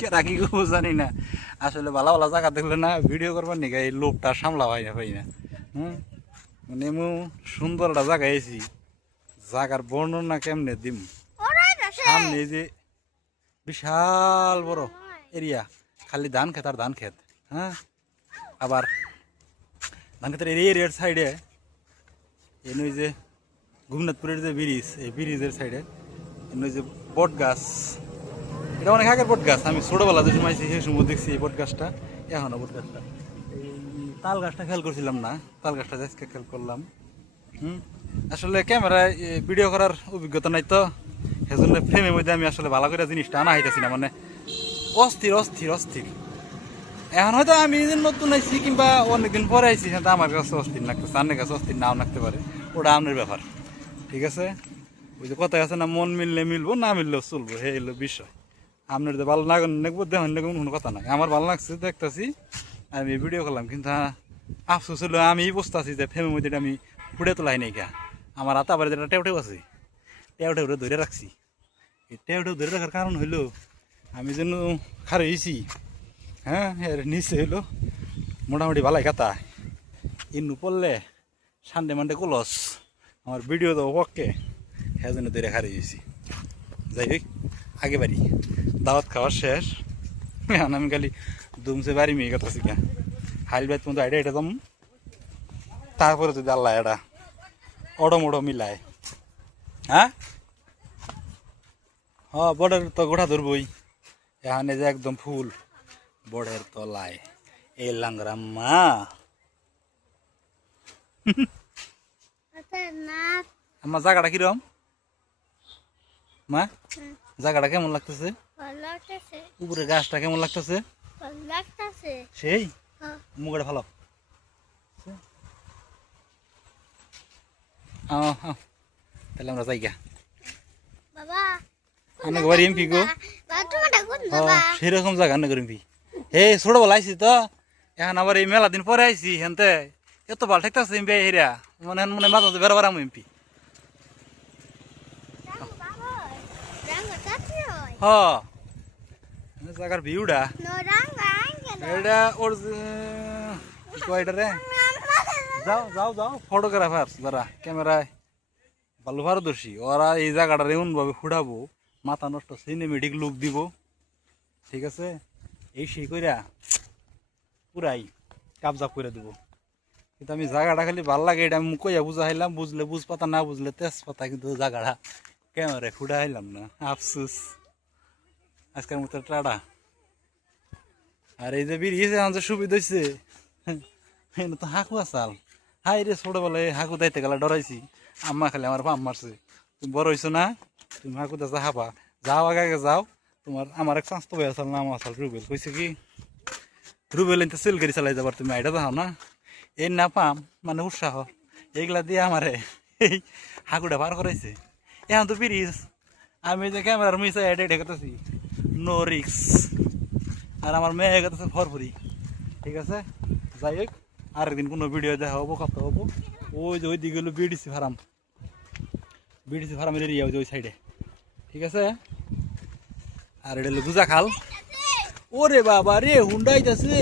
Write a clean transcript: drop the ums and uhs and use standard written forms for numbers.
কেরা কি করবো জানি না। আসলে ভালো ভালো জায়গা দেখলে না ভিডিও করবার নিকা এই লোকটা সামলা হয় না ভাই না। মানে এমন সুন্দর একটা জায়গায় এসি, জায়গার বর্ণনা কেমনে দিম। সামনে যে বিশাল বড় এরিয়া, খালি ধান ক্ষেত আর ধান ক্ষেত। হ্যাঁ, আবার ধান ক্ষেতের এরিয়ার সাইডে এনে যে গোপীনাথপুরের যে ব্রিজ, এই ব্রিজের সাইডে এনে যে বট গাছ, এটা অনেক আগের বট গাছ। আমি ছোটবেলা যে সময় সেই সময় দেখছি এই বট গাছটা, এখনো বট গাছটা। এই তাল গাছটা খেয়াল করছিলাম না, তাল গাছটা আজকে খেয়াল করলাম। আসলে ক্যামেরায় ভিডিও করার অভিজ্ঞতা নাই তো, সেজন্য ফ্রেমের মধ্যে আমি আসলে ভালো করে জিনিসটা আনা হইতেছি না, মানে অস্থির অস্থির অস্থির। এখন হয়তো আমি নতুন আইসি কিংবা অনেকদিন পরে আইসি, হয়তো আমার কাছে অস্থির লাগতেছে, আপনার কাছে অস্থির নাও লাগতে পারে, ওটা আপনার ব্যাপার। ঠিক আছে, ওই যে কথাই আছে না, মন মিললে মিলবো, না মিললেও চলবো, হে এলো বিষয়। আপনার যে ভালো লাগবো দেখেন না, কোনো কথা নাই। আমার ভালো লাগছে দেখতেছি, আমি ভিডিও করলাম। কিন্তু আফসোস হলো আমি বুঝতেছি যে ফ্রেমের মধ্যে আমি ফুটে তোলাই নাই গা। আমার হাতে আবার যেটা টেউ টেউ আছে, টেউ টেউরে ধরে রাখছি। এই টেউ টেউ ধরে রাখার কারণ হইলো আমি যেন খারে হয়েছি। হ্যাঁ, এর নিচে হইলো মোটামুটি ভালাই কাতা, ইনু পড়লে সানডে মানডে কলস, আমার ভিডিও তো ওকে, হ্যাঁ জন্য ধরে খারে হয়েছি। যাই হোক, আগে বাড়ি দাওয়াত খাওয়ার শেষ, এখন আমি খালি দুমসে বাড়ি মেয়ে কথা শিখা হাইল বাইত মতো আইডা এটা দম। তারপরে যদি আল্লাহ এটা অডো মোডো মিলায়। হ্যাঁ, বর্ডার তো গোটা ধরবই। এখানে যে একদম ফুল বড়ের তলায় এই লাংরাম্মা। আমার জায়গাটা কিরম মা? জায়গাটা কেমন লাগতেছে? উপরে গাছটা কেমন লাগতেছে? সেই মুখটা ভালো। তাহলে আমরা যাই গা। অনেক বাড়ি এমপি গো, সেরকম জায়গা অনেক এমপি। হে ছোটবেলা আইসি তো, এখন আবার এই মেলা দিন পরে আইসি, হেনতে এত ভালো ঠেকতেছে এমপি হেরা, মনে মনে মাঝে মাঝে বেড়া বেড়াম এমপি। জায়গার ভিউটা এটা ওর কয়টা রে, যাও যাও যাও, ফটোগ্রাফার যারা ক্যামেরায় ভালো পারদর্শী, ওরা এই জায়গাটা এমন ভাবে ফুটাবো, মাথা নষ্ট সিনেমেটিক লুক দিব। ঠিক আছে, এই সেই কইরা পুরাই কাবজাব করে দেবো। কিন্তু আমি জায়গাটা খালি ভাল লাগে, এটা আমি কইয়া বুঝাইলাম, বুঝলে বুঝ পাতা, না বুঝলে তেজপাতা, কিন্তু জায়গাটা ক্যামেরায় ফুটাইলাম না, আফসুস আজকের মতো টাটা। আর এই যে ব্রিজ এখন যে সুবিধা হয়েছে, তো হাঁকু আসাল, হাই রে ছোটবেলায় হাঁকু দাইতে গেলে ডরাইছি, আম্মা খালি আমার পাম মারছে, তুমি বড় হয়েছো না, তুমি হাঁকু দা হাবা, যাও আগে আগে যাও। তোমার আমার এক স্বাস্থ্য ভাই আসাল, নাম আসাল রুবেল, কইছে কি রুবেল এনতে সেল গাড়ি চালাই যাবার, তুমি আইডা যাও না, এই না পাম মানে উৎসাহ, এইগুলা দিয়ে আমারে এই হাঁকুটা পার করাইছে। এখন তো ব্রিজ, আমি যে ক্যামেরার মিশে এডে ঢেকাতেছি, নো রিক্স, আর আমার মেয়ে হয়ে গেছে ভরপুরি। ঠিক আছে, যাই হোক, আরেকদিন কোনো ভিডিও দেখা হবো, কথা হবো। ওই যে ওই দিকে হলো বিডিসি ফার্ম, বিডিসি ফার্মের এরিয়া ওই যে ওই সাইডে। ঠিক আছে, আর এটা হলো গুজা খাল। ওরে বাবা রে, হুন্ডা আইতাছে।